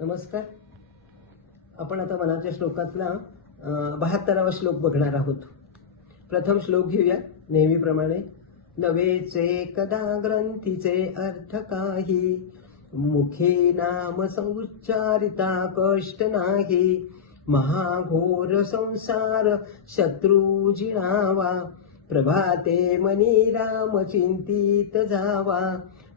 नमस्कार. आपण आता मनाच्या श्लोकातला 72वा श्लोक बघणार आहोत. प्रथम श्लोक घेऊया नेहमीप्रमाणे. नवेचे कदा ग्रंथीचे अर्थ काही, मुखे नाम संउच्चारिता कष्ट नाही. महाघोर संसार शत्रू जिणावा, प्रभाते मनी राम चिंतित जावा.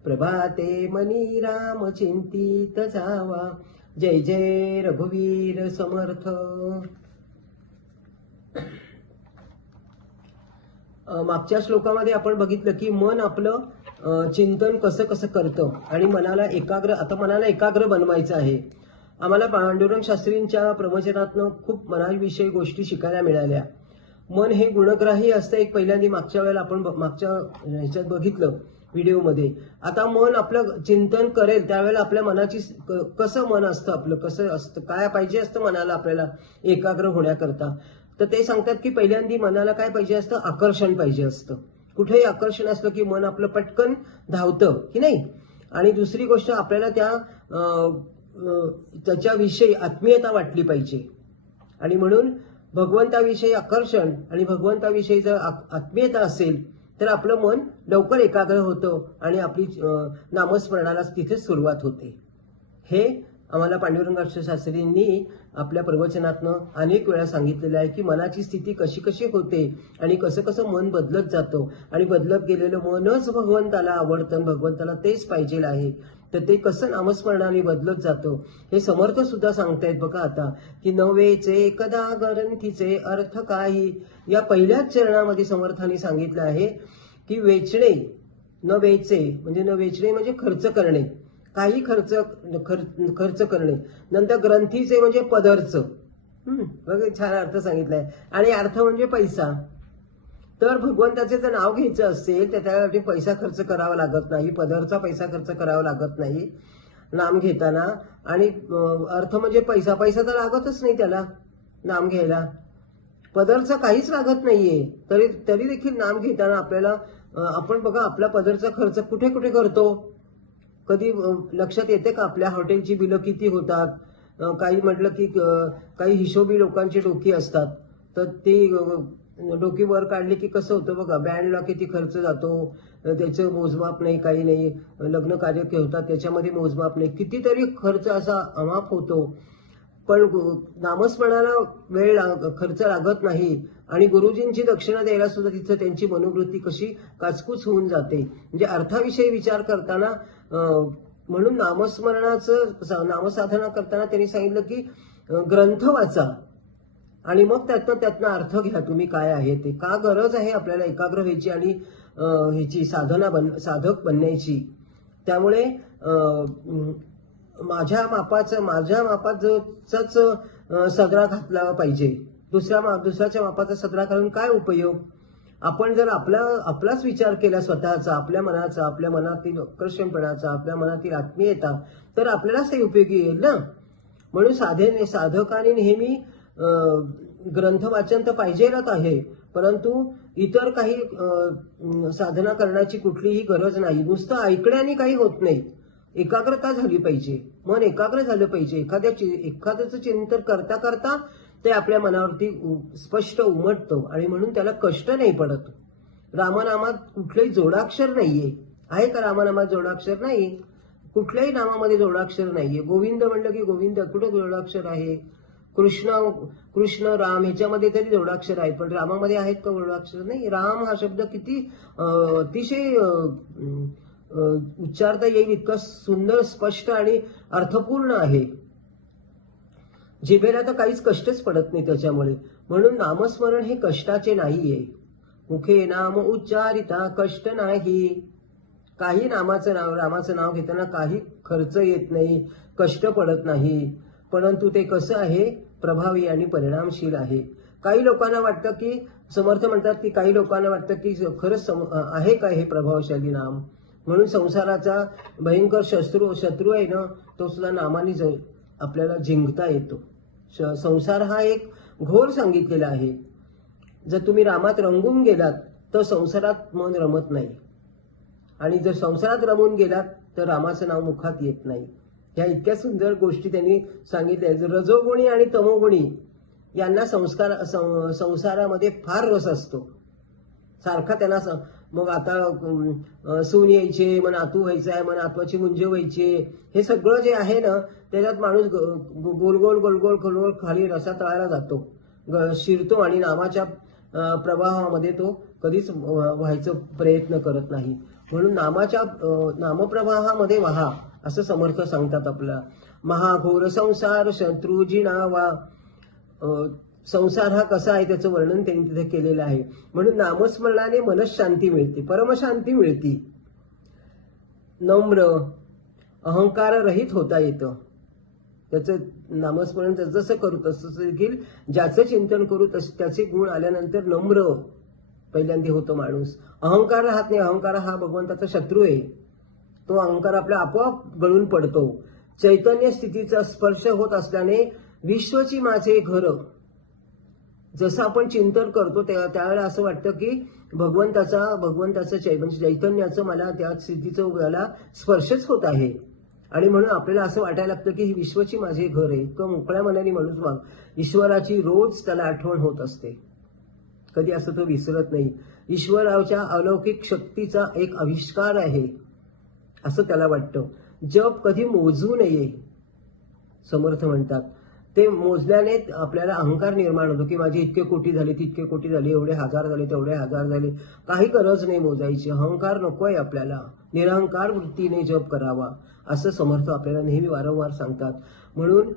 प्रभाते मनी राम चिंतित जावा. जय जय रघुवीर समर्थ. मागच्या श्लोकामध्ये आपण बघितलं की मन आपलं चिंतन कसं कसं करतं आणि मनाला एकाग्र बनवायचं आहे. आम्हाला पांडुरंग शास्त्रींच्या प्रवचनातनं खूप मनाविषयी गोष्टी शिकायला मिळाल्या. मन हे गुणग्राही असतं. एक पहिल्यांदा मागच्या वेळेला आपण मागच्या ह्याच्यात बघितलं व्हिडिओमध्ये. आता मन आपलं चिंतन करेल त्यावेळेला आपल्या मनाची कसं मन असतं, आपलं कसं असतं, काय पाहिजे असतं मनाला आपल्याला एकाग्र होण्याकरता. तर ते सांगतात की पहिल्यांदा मनाला काय पाहिजे असतं, आकर्षण पाहिजे असतं. कुठेही आकर्षण असलं की मन आपलं पटकन धावतं की नाही. आणि दुसरी गोष्ट आपल्याला त्याच्याविषयी आत्मीयता वाटली पाहिजे. आणि म्हणून भगवंताविषयी आकर्षण आणि भगवंताविषयी जर आत्मीयता असेल तर आपलं मन लवकर एकाग्र होतं आणि आपली नामस्मरणाला तिथे सुरुवात होते. हे आम्हाला पांडुरंग शास्त्रींनी आपल्या प्रवचनातनं अनेक वेळा सांगितलेलं आहे की मनाची स्थिती कशी कशी होते आणि कसं कसं मन बदलत जातं आणि बदलत गेलेलं मनच भगवंताला आवडतं, भगवंताला तेच पाहिजे आहे. तर ते कसं नामस्मरणाने बदलत जातं हे समर्थ सुद्धा सांगतायत बघा आता की नवेचे कदा ग्रंथीचे अर्थ काही. या पहिल्याच चरणामध्ये समर्थांनी सांगितलं आहे की वेचणे न वेचे म्हणजे न वेचणे म्हणजे खर्च करणे, काही खर्च करणे. नंतर ग्रंथीचे म्हणजे पदरच, बघा छान अर्थ सांगितलाय. आणि अर्थ म्हणजे पैसा. तर भगवंताचे जर नाव घ्यायचं असेल तर त्यासाठी पैसा खर्च करावा लागत नाही, पदरचा पैसा खर्च करावा लागत नाही नाम घेताना. आणि अर्थ म्हणजे पैसा तर लागतच नाही त्याला नाम घ्यायला. पदरचा काहीच लागत नाहीये. तरी देखील नाम घेताना आपल्याला आपण बघा आपला पदरचा खर्च कुठे कुठे करतो, कधी लक्षात येते का आपल्या हॉटेलची बिलं किती होतात. काही म्हटलं की काही हिशोबी लोकांची डोकी असतात तर ती डोकी वर काढली की कसं होतं बघा, बँडला किती खर्च जातो, त्याचं मोजमाप नाही, काही नाही. लग्न कार्य होतात त्याच्यामध्ये मोजमाप नाही, कितीतरी खर्च असा अमाप होतो. पण नामस्मरणाला खर्च लागत नाही. आणि गुरुजींची दक्षिणा द्यायला सुद्धा तिथं त्यांची मनोवृत्ती कशी काचकूच होऊन जाते. म्हणजे अर्थाविषयी विचार करताना म्हणून नामसाधना करताना त्यांनी सांगितलं की ग्रंथ वाचा आणि मग त्यातनं अर्थ घ्या तुम्ही काय आहे ते. का गरज आहे आपल्याला एकाग्र व्हायची आणि ह्याची साधक बनण्याची. त्यामुळे माझ्या मापाचाच सदरा घातला पाहिजे. दुसऱ्याच्या मापाचा सदरा घालून काय उपयोग. आपण जर आपलाच विचार केला स्वतःचा, आपल्या मनातील आकर्षणपणाचा, आपल्या मनातील आत्मीयता, तर आपल्यालाच हे उपयोगी येईल ना. म्हणून साधकाने नेहमी ग्रंथ वाचन तर पाहिजेच आहे, परंतु इतर काही साधना करण्याची कुठलीही गरज नाही. नुसतं ऐकण्याने काही होत नाही. एकाग्रता झाली पाहिजे, मन एकाग्र झालं पाहिजे. एखाद्याचं चिंतन करता करता ते आपल्या मनावरती स्पष्ट उमटतं आणि म्हणून त्याला कष्ट नाही पडत. रामनामात कुठलंही जोडाक्षर नाहीये. आहे का रामनामात जोडाक्षर? नाही. कुठल्याही नामामध्ये जोडाक्षर नाहीये. गोविंद म्हणलं की गोविंद कुठं जोडाक्षर आहे. कृष्ण राम ह्याच्यामध्ये तरी जोडाक्षर आहेत, पण रामामध्ये आहेत का जोडाक्षर? नाही. राम हा शब्द किती अतिशय उच्चारता येईल इतका सुंदर, स्पष्ट आणि अर्थपूर्ण आहे. जिभेला तर काहीच कष्टच पडत नाही त्याच्यामुळे. म्हणून नामस्मरण हे कष्टाचे नाहीये. मुखे नाम उच्चारिता कष्ट नाही. काही रामाचं नाव घेताना काही खर्च येत नाही, कष्ट पडत नाही. परंतु ते कसं आहे, प्रभावी आणि परिणामशील आहे. काही लोकांना वाटतं की समर्थ म्हणतात की काही लोकांना वाटतं की खरंच आहे का हे प्रभावशाली नाम. म्हणून संसाराचा भयंकर शत्रू आहे ना, तो सुद्धा नामाने आपल्याला जिंकता येतो. संसार हा एक घोर सांगितलेला आहे. जर तुम्ही रामात रंगून गेलात तर संसारात मन रमत नाही. आणि जर संसारात रमून गेलात तर रामाचं नाव मुखात येत नाही. ह्या इतक्या सुंदर गोष्टी त्यांनी सांगितल्या. रजोगुणी आणि तमोगुणी यांना संसारामध्ये फार रस असतो. सारखा त्यांना मग आता सून यायचे, मग नातू व्हायचंय, मग नातवाची मुंज व्हायची, हे सगळं जे आहे ना त्याच्यात माणूस गोल गोल गोल गोल गोल खाली रसा तळायला जातो, शिरतो आणि नामाच्या प्रवाहामध्ये तो कधीच व्हायचा प्रयत्न करत नाही. म्हणून नामप्रवाहामध्ये व्हा असं समर्थ सांगतात आपल्याला. महाघोर संसार शत्रुजिनावा, संसार हा कसा आहे त्याचं वर्णन त्यांनी तिथे केलेलं आहे. म्हणून नामस्मरणाने मनशांती मिळते, परमशांती मिळते. नम्र अहंकार रहित होता येतं. त्याचं नामस्मरण जसं करू तसं देखील ज्याचं चिंतन करू तसे त्याचे गुण आल्यानंतर नम्र पहिल्यांदा होतो माणूस. अहंकार राहत नाही. अहंकार हा भगवंताचा शत्रू आहे. तो अहंकार आपल्या आपोआप गळून पडतो. चैतन्य स्थितीचा स्पर्श होत असल्याने विश्वची माझे घर, जसं आपण चिंतन करतो त्यावेळेला असं वाटतं की भगवंताचं चैतन्याचं मला त्या स्थितीचं मला स्पर्शच होत आहे. आणि म्हणून आपल्याला असं वाटायला लागतं की ही विश्वची माझे घर आहे. इतकं मोकळ्या मनाने माणूस मग ईश्वराची रोज त्याला आठवण होत असते. कधी असं तो विसरत नाही. ईश्वराच्या अलौकिक शक्तीचा एक आविष्कार आहे असं त्याला वाटतं. जप कधी मोजू नये समर्थ म्हणतात. ते मोजल्याने आपल्याला अहंकार निर्माण होतो की माझे इतके कोटी झाले, तितके कोटी झाले, एवढे हजार झाले, तेवढे हजार झाले. काही गरज नाही मोजायची. अहंकार नकोय आपल्याला. निरहंकार वृत्तीने जप करावा असं समर्थ आपल्याला नेहमी वारंवार सांगतात. म्हणून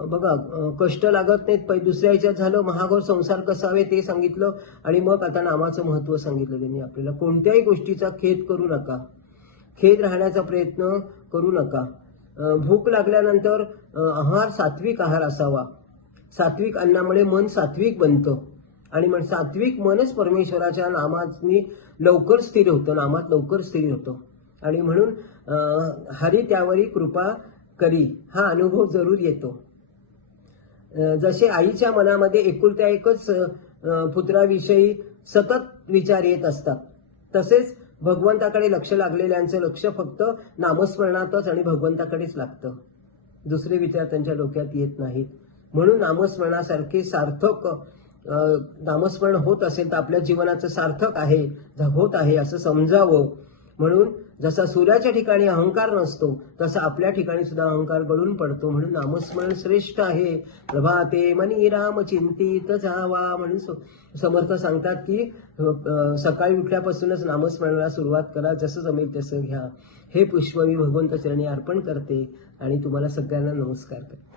बघा, कष्ट लागत नाहीत. दुसऱ्या ह्याच्यात झालं महाघोर संसार कसावे ते सांगितलं आणि मग आता नामाचं महत्व सांगितलं त्यांनी आपल्याला. कोणत्याही गोष्टीचा खेद करू नका. खेद राहण्याचा प्रयत्न करू नका. भूक लागल्यानंतर आहार सात्विक आहार असावा. सात्विक अन्नामुळे मन सात्विक बनतं आणि मग सात्विक मनच परमेश्वराच्या नामाने लवकर स्थिर होतं, नामात लवकर स्थिर होतं. आणि म्हणून हरी त्यावरी कृपा करी हा अनुभव जरूर येतो. जसे आईच्या मनामध्ये एकुलत्या एकच पुत्राविषयी सतत विचार येत असतात, तसेच भगवंताकडे लक्ष लागलेल्यांचं लक्ष फक्त नामस्मरणातच आणि भगवंताकडेच लागतं. दुसरे विचार त्यांच्या डोक्यात येत नाहीत. म्हणून नामस्मरणासारखे सार्थक नामस्मरण होत असेल तर आपल्या जीवनाचं सार्थक आहे, होत आहे असं समजावं. म्हणून जसा सूर्याच्या ठिकाणी अहंकार नसतो तसा आपल्या ठिकाणी सुद्धा अहंकार गळून पडतो. म्हणून नामस्मरण श्रेष्ठ आहे. प्रभाते मनी राम चिंतित जावा. म्हणून समर्थ सांगतात की सकाळी उठल्यापासूनच नामस्मरणाला सुरुवात करा. जसं जमेल तसं घ्या. हे पुष्प मी भगवंत चरणी अर्पण करते आणि तुम्हाला सगळ्यांना नमस्कार करते.